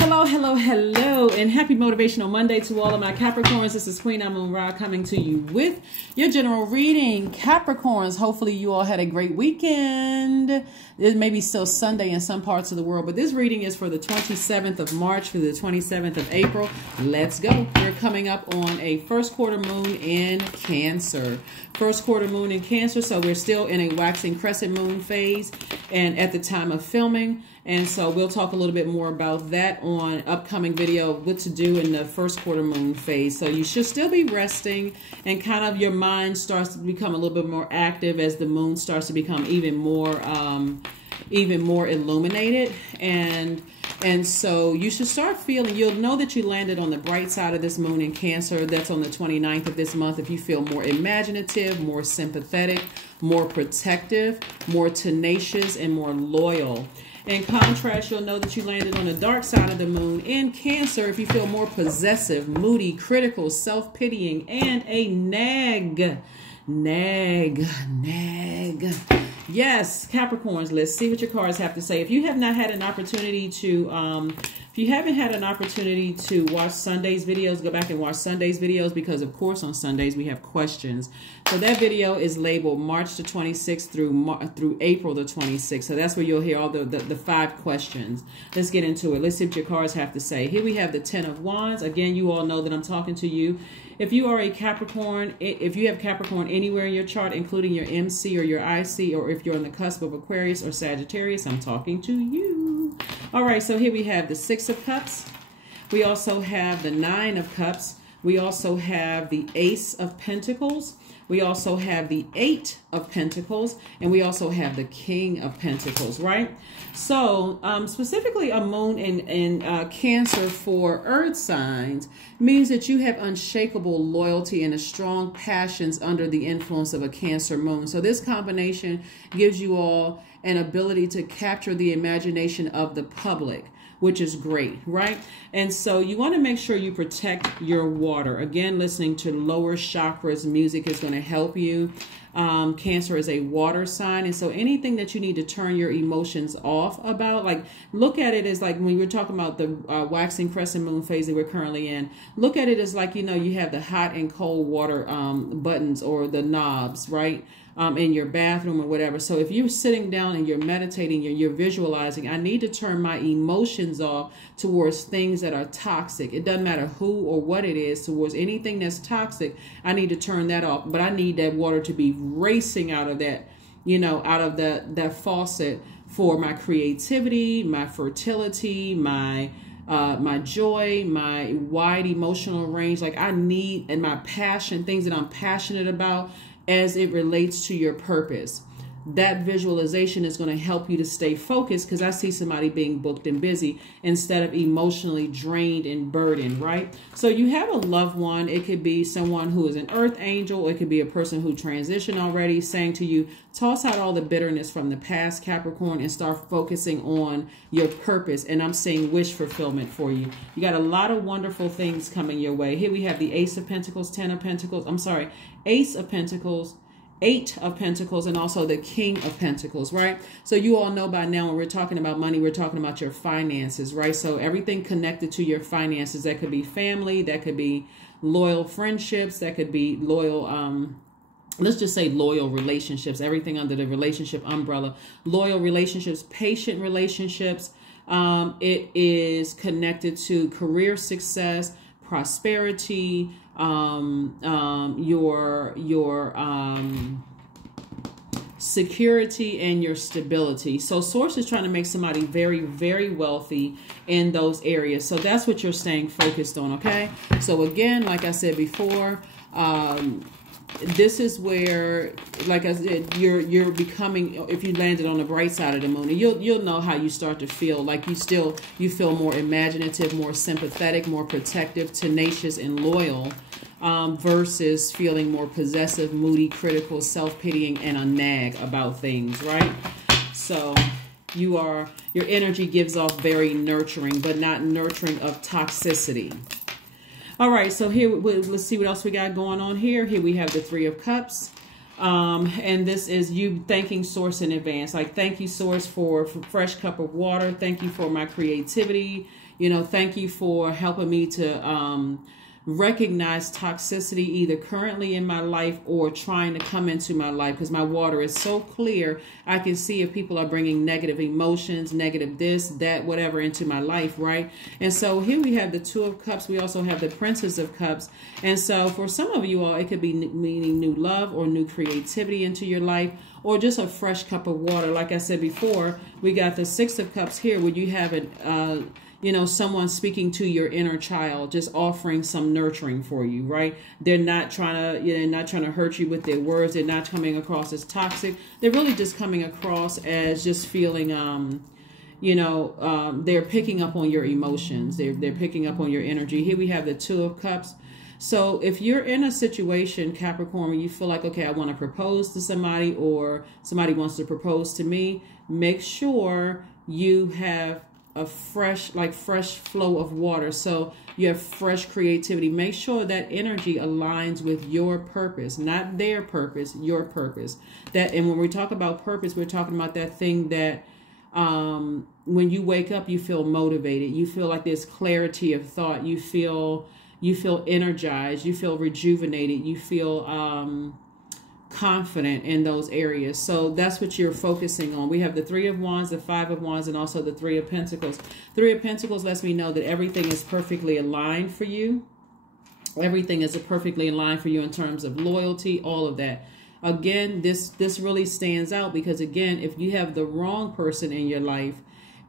Hello, hello, hello, and happy Motivational Monday to all of my Capricorns. This is Queen Amun-Ra coming to you with your general reading. Capricorns, hopefully you all had a great weekend. It may be still Sunday in some parts of the world, but this reading is for the 27th of March through the 27th of April. Let's go. We're coming up on a first quarter moon in Cancer. First quarter moon in Cancer, so we're still in a waxing crescent moon phase and at the time of filming. And so we'll talk a little bit more about that on upcoming video, what to do in the first quarter moon phase. So you should still be resting, and kind of your mind starts to become a little bit more active as the moon starts to become even more illuminated. And so you should start feeling, you'll know that you landed on the bright side of this moon in Cancer. That's on the 29th of this month. If you feel more imaginative, more sympathetic, more protective, more tenacious, and more loyal. In contrast, you'll know that you landed on the dark side of the moon in Cancer if you feel more possessive, moody, critical, self-pitying, and a nag. Yes, Capricorns, let's see what your cards have to say. If you have not had an opportunity to, if you haven't had an opportunity to watch Sunday's videos, go back and watch Sunday's videos, because of course on Sundays we have questions. So that video is labeled March the 26th through April the 26th. So that's where you'll hear all the 5 questions. Let's get into it. Let's see what your cards have to say. Here we have the 10 of Wands. Again, you all know that I'm talking to you. If you are a Capricorn, if you have Capricorn anywhere in your chart, including your MC or your IC, or if you're on the cusp of Aquarius or Sagittarius, I'm talking to you. All right, so here we have the 6 of Cups. We also have the 9 of Cups. We also have the Ace of Pentacles. We also have the 8 of Pentacles, and we also have the King of Pentacles, right? So specifically a moon in Cancer for earth signs means that you have unshakable loyalty and a strong passions under the influence of a Cancer moon. So this combination gives you all an ability to capture the imagination of the public, which is great, right? And so you want to make sure you protect your water. Again, listening to lower chakras music is going to help you. Cancer is a water sign, and so anything that you need to turn your emotions off about, like, look at it as like when we're talking about the waxing crescent moon phase that we're currently in, look at it as like, you know, you have the hot and cold water buttons or the knobs, right? In your bathroom or whatever. So if you're sitting down and you're meditating, you're visualizing, I need to turn my emotions off towards things that are toxic. It doesn't matter who or what it is, towards anything that's toxic, I need to turn that off. But I need that water to be racing out of that, you know, out of that faucet for my creativity, my fertility, my joy, my wide emotional range. Like I need, and my passion, things that I'm passionate about as it relates to your purpose. That visualization is going to help you to stay focused, because I see somebody being booked and busy instead of emotionally drained and burdened, right? So you have a loved one. It could be someone who is an earth angel. It could be a person who transitioned already, saying to you, toss out all the bitterness from the past, Capricorn, and start focusing on your purpose. And I'm seeing wish fulfillment for you. You got a lot of wonderful things coming your way. Here we have the Ace of Pentacles, 10 of Pentacles. I'm sorry, Ace of Pentacles, 8 of Pentacles, and also the King of Pentacles, right? So you all know by now when we're talking about money, we're talking about your finances, right? So everything connected to your finances, that could be family, that could be loyal friendships, that could be loyal, let's just say loyal relationships, everything under the relationship umbrella, loyal relationships, patient relationships. It is connected to career success, prosperity, your security, and your stability. So Source is trying to make somebody very, very wealthy in those areas. So that's what you're staying focused on, okay? So again, like I said before, this is where, like I said, you're becoming, if you landed on the bright side of the moon, and you'll know how you start to feel. Like you feel more imaginative, more sympathetic, more protective, tenacious, and loyal, versus feeling more possessive, moody, critical, self-pitying, and a nag about things, right? So your energy gives off very nurturing, but not nurturing of toxicity. All right, so here, let's see what else we got going on here. Here we have the 3 of Cups. And this is you thanking Source in advance. Like, thank you, Source, for fresh cup of water. Thank you for my creativity. You know, thank you for helping me to recognize toxicity either currently in my life or trying to come into my life, because my water is so clear. I can see if people are bringing negative emotions, negative this, that, whatever into my life, right? And so here we have the Two of Cups. We also have the Princess of Cups. And so for some of you all, it could be meaning new love or new creativity into your life, or just a fresh cup of water. Like I said before, we got the Six of Cups here, where you have it, you know, someone speaking to your inner child, just offering some nurturing for you, right? They're not trying to, they're not trying to hurt you with their words. They're not coming across as toxic. They're really just coming across as just feeling, they're picking up on your emotions. They're picking up on your energy. Here we have the Two of Cups. So if you're in a situation, Capricorn, where you feel like, okay, I want to propose to somebody, or somebody wants to propose to me, make sure you have a fresh flow of water. So you have fresh creativity. Make sure that energy aligns with your purpose, not their purpose, your purpose. And when we talk about purpose, we're talking about that thing that when you wake up, you feel motivated. You feel like there's clarity of thought. You feel energized. You feel rejuvenated. You feel confident in those areas. So that's what you're focusing on. We have the Three of Wands, the Five of Wands, and also the Three of Pentacles. Three of Pentacles lets me know that everything is perfectly aligned for you. Everything is perfectly aligned for you in terms of loyalty, all of that. Again, this really stands out because, again, if you have the wrong person in your life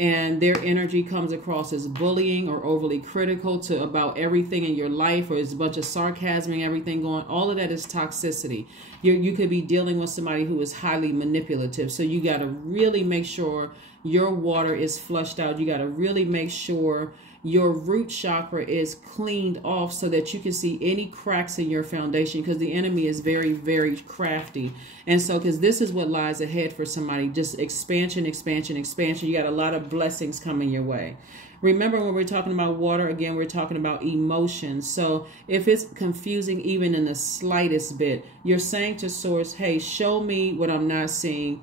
and their energy comes across as bullying or overly critical about everything in your life, or it's a bunch of sarcasm and everything going, all of that is toxicity. You could be dealing with somebody who is highly manipulative. So you got to really make sure your water is flushed out. You got to really make sure your root chakra is cleaned off so that you can see any cracks in your foundation, because the enemy is very, very crafty. And so, because this is what lies ahead for somebody, just expansion, expansion, expansion. You got a lot of blessings coming your way. Remember, when we're talking about water, again, we're talking about emotions. So if it's confusing even in the slightest bit, you're saying to Source, hey, show me what I'm not seeing.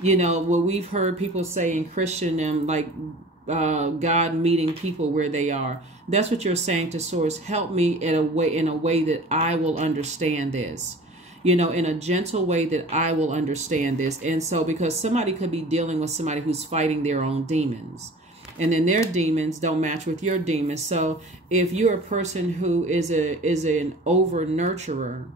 You know, what we've heard people say in Christendom, like God meeting people where they are. That's what you're saying to Source. Help me in a way that I will understand this. You know, in a gentle way that I will understand this. And so, because somebody could be dealing with somebody who's fighting their own demons, and then their demons don't match with your demons. So if you're a person who is an over nurturer,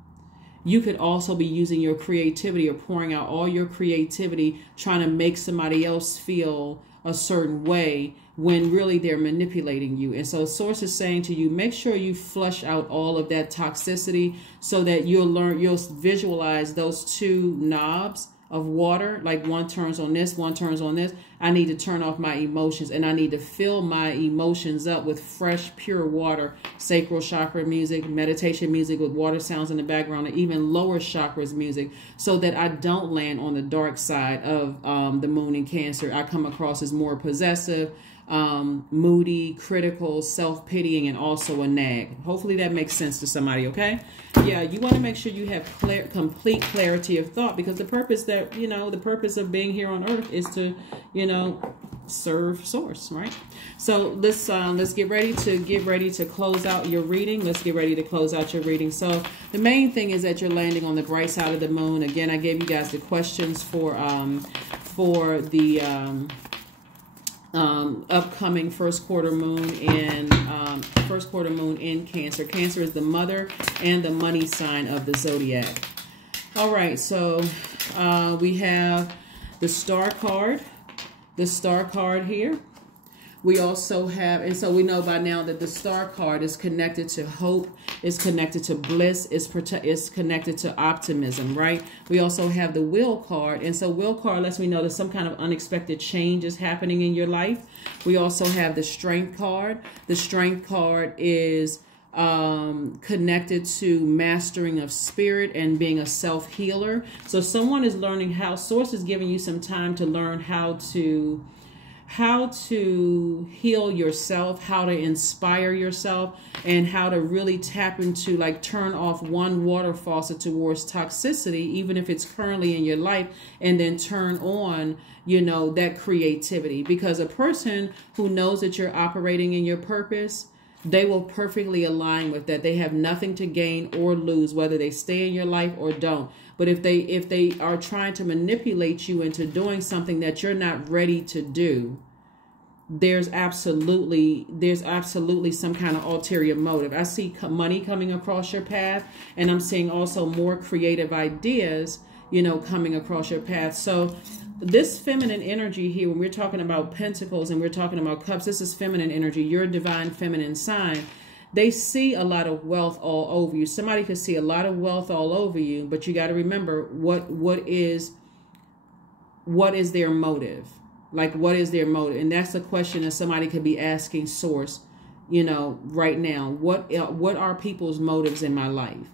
you could also be using your creativity or pouring out all your creativity, trying to make somebody else feel a certain way when really they're manipulating you. And so Source is saying to you, make sure you flush out all of that toxicity so that you'll visualize those two knobs of water, like one turns on this, one turns on this. I need to turn off my emotions, and I need to fill my emotions up with fresh, pure water, sacral chakra music, meditation music with water sounds in the background, and even lower chakras music, so that I don't land on the dark side of the moon in Cancer. I come across as more possessive, moody, critical, self-pitying, and also a nag. Hopefully that makes sense to somebody, okay? Yeah, you want to make sure you have complete clarity of thought, because the purpose the purpose of being here on earth is to, serve Source, right? So let's get ready to close out your reading. Let's get ready to close out your reading. So the main thing is that you're landing on the bright side of the moon. Again, I gave you guys the questions for the upcoming first quarter moon in Cancer. Cancer is the mother and the money sign of the Zodiac. All right, so we have the Star card. The Star card here. We also have, and so we know by now that the Star card is connected to hope, is connected to bliss, is connected to optimism, right? We also have the Wheel card, and so Wheel card lets me know that some kind of unexpected change is happening in your life. We also have the Strength card. The Strength card is connected to mastering of spirit and being a self-healer. So someone is learning how, Source is giving you some time to learn how to how to heal yourself, how to inspire yourself, and how to really tap into, like, turn off one water faucet towards toxicity, even if it's currently in your life, and then turn on, you know, that creativity. Because a person who knows that you're operating in your purpose, they will perfectly align with that. They have nothing to gain or lose, whether they stay in your life or don't. But if they are trying to manipulate you into doing something that you're not ready to do, there's absolutely some kind of ulterior motive. I see money coming across your path, and I'm seeing also more creative ideas, you know, coming across your path. So this feminine energy here, when we're talking about pentacles and we're talking about cups, this is feminine energy. You're a divine feminine sign. They see a lot of wealth all over you. Somebody could see a lot of wealth all over you, but you got to remember what is their motive? Like, what is their motive? And that's the question that somebody could be asking Source, you know, right now. What are people's motives in my life?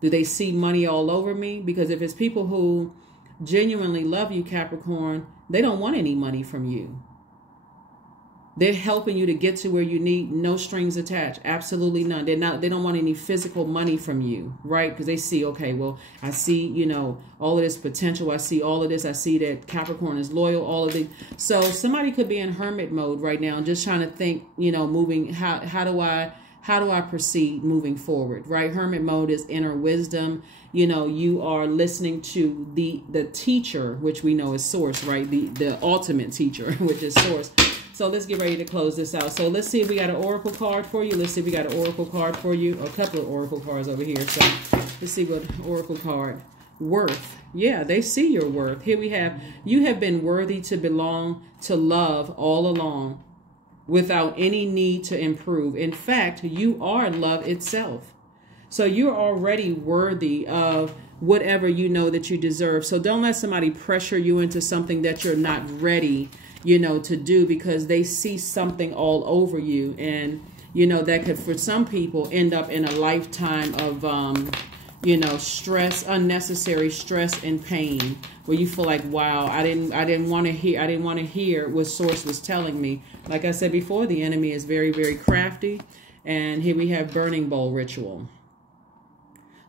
Do they see money all over me? Because if it's people who genuinely love you, Capricorn, they don't want any money from you. They're helping you to get to where you need, no strings attached, absolutely none. They don't want any physical money from you, right? Because they see, okay, well, I see, you know, all of this potential. I see all of this. I see that Capricorn is loyal, all of it. So somebody could be in hermit mode right now, just trying to think, you know, moving, how do I proceed moving forward, right? Hermit mode is inner wisdom. You know, you are listening to the teacher, which we know is Source, right? The ultimate teacher, which is Source. So let's get ready to close this out. So let's see if we got an oracle card for you. Let's see if we got an oracle card for you. A couple of oracle cards over here. So let's see what oracle card. Worth. Yeah, they see your worth. Here we have, you have been worthy to belong to love all along without any need to improve. In fact, you are love itself. So you're already worthy of whatever you know that you deserve. So don't let somebody pressure you into something that you're not ready, you know, to do, because they see something all over you. And, you know, that could, for some people, end up in a lifetime of, you know, stress, unnecessary stress and pain, where you feel like, wow, I didn't want to hear what Source was telling me. Like I said before, the enemy is very, very crafty. And here we have burning bowl ritual.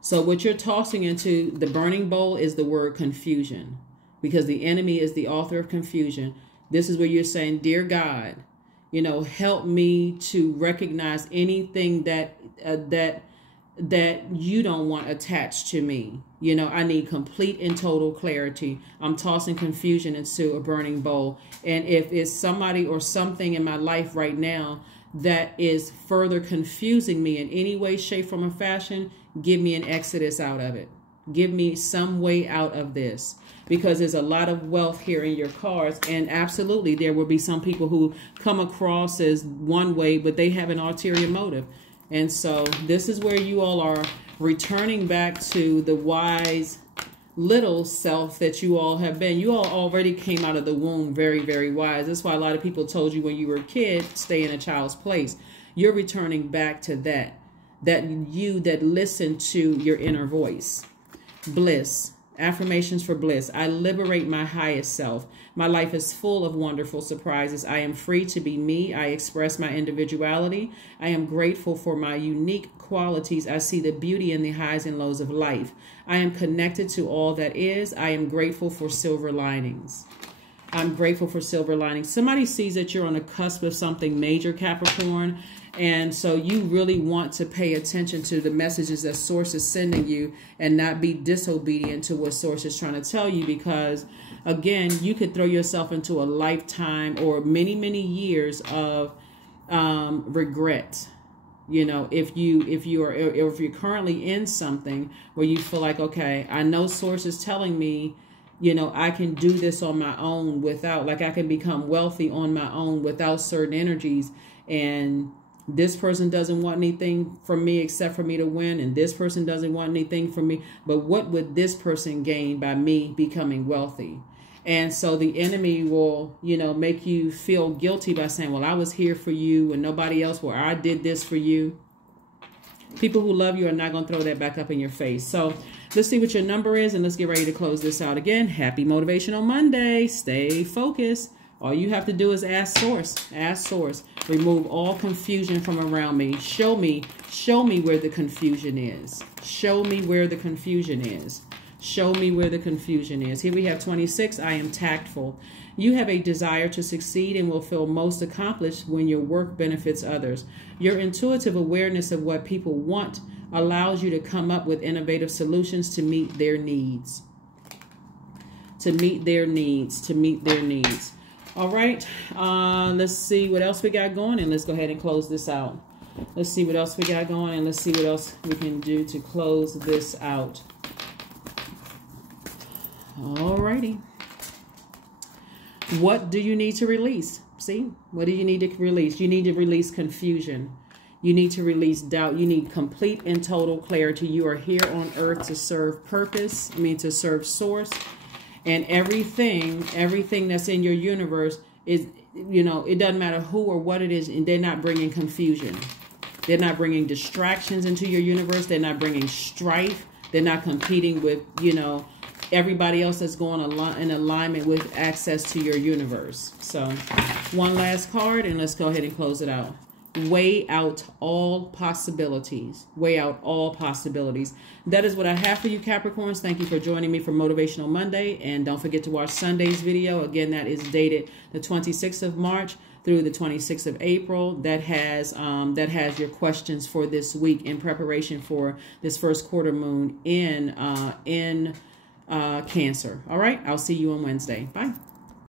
So what you're tossing into the burning bowl is the word confusion, because the enemy is the author of confusion. This is where you're saying, dear God, you know, help me to recognize anything that you don't want attached to me. You know, I need complete and total clarity. I'm tossing confusion into a burning bowl. And if it's somebody or something in my life right now that is further confusing me in any way, shape, form, or fashion, give me an exodus out of it. Give me some way out of this, because there's a lot of wealth here in your cards. And absolutely, there will be some people who come across as one way, but they have an ulterior motive. And so this is where you all are returning back to the wise little self that you all have been. You all already came out of the womb very, very wise. That's why a lot of people told you when you were a kid, stay in a child's place. You're returning back to that you that listen to your inner voice. Bliss. Affirmations for bliss. I liberate my highest self. My life is full of wonderful surprises. I am free to be me. I express my individuality. I am grateful for my unique qualities. I see the beauty in the highs and lows of life. I am connected to all that is. I am grateful for silver linings. I'm grateful for silver linings. Somebody sees that you're on the cusp of something major, Capricorn. And so you really want to pay attention to the messages that Source is sending you and not be disobedient to what Source is trying to tell you, because, again, you could throw yourself into a lifetime or many, many years of regret. You know, if you're currently in something where you feel like, okay, I know Source is telling me, you know, I can do this on my own without, like, I can become wealthy on my own without certain energies. And this person doesn't want anything from me except for me to win. And this person doesn't want anything from me. But what would this person gain by me becoming wealthy? And so the enemy will, you know, make you feel guilty by saying, well, I was here for you and nobody else, or I did this for you. People who love you are not going to throw that back up in your face. So let's see what your number is, and let's get ready to close this out. Again, happy Motivational Monday. Stay focused. All you have to do is ask source. Ask source. Remove all confusion from around me. Show me where the confusion is. Show me where the confusion is. Show me where the confusion is. Here we have 26. I am tactful. You have a desire to succeed and will feel most accomplished when your work benefits others. Your intuitive awareness of what people want allows you to come up with innovative solutions to meet their needs. To meet their needs. To meet their needs. All right. Let's see what else we got going, and let's go ahead and close this out. Let's see what else we got going, and let's see what else we can do to close this out. All righty. What do you need to release? See, what do you need to release? You need to release confusion. You need to release doubt. You need complete and total clarity. You are here on earth to serve purpose, to serve source. And everything that's in your universe is, it doesn't matter who or what it is, and they're not bringing confusion. They're not bringing distractions into your universe. They're not bringing strife. They're not competing with, everybody else that's going in alignment with access to your universe. So one last card, and let's go ahead and close it out. Weigh out all possibilities. Weigh out all possibilities. That is what I have for you, Capricorns. Thank you for joining me for Motivational Monday. And don't forget to watch Sunday's video. Again, that is dated the 26th of March through the 26th of April. That has your questions for this week in preparation for this first quarter moon in Cancer. All right. I'll see you on Wednesday. Bye.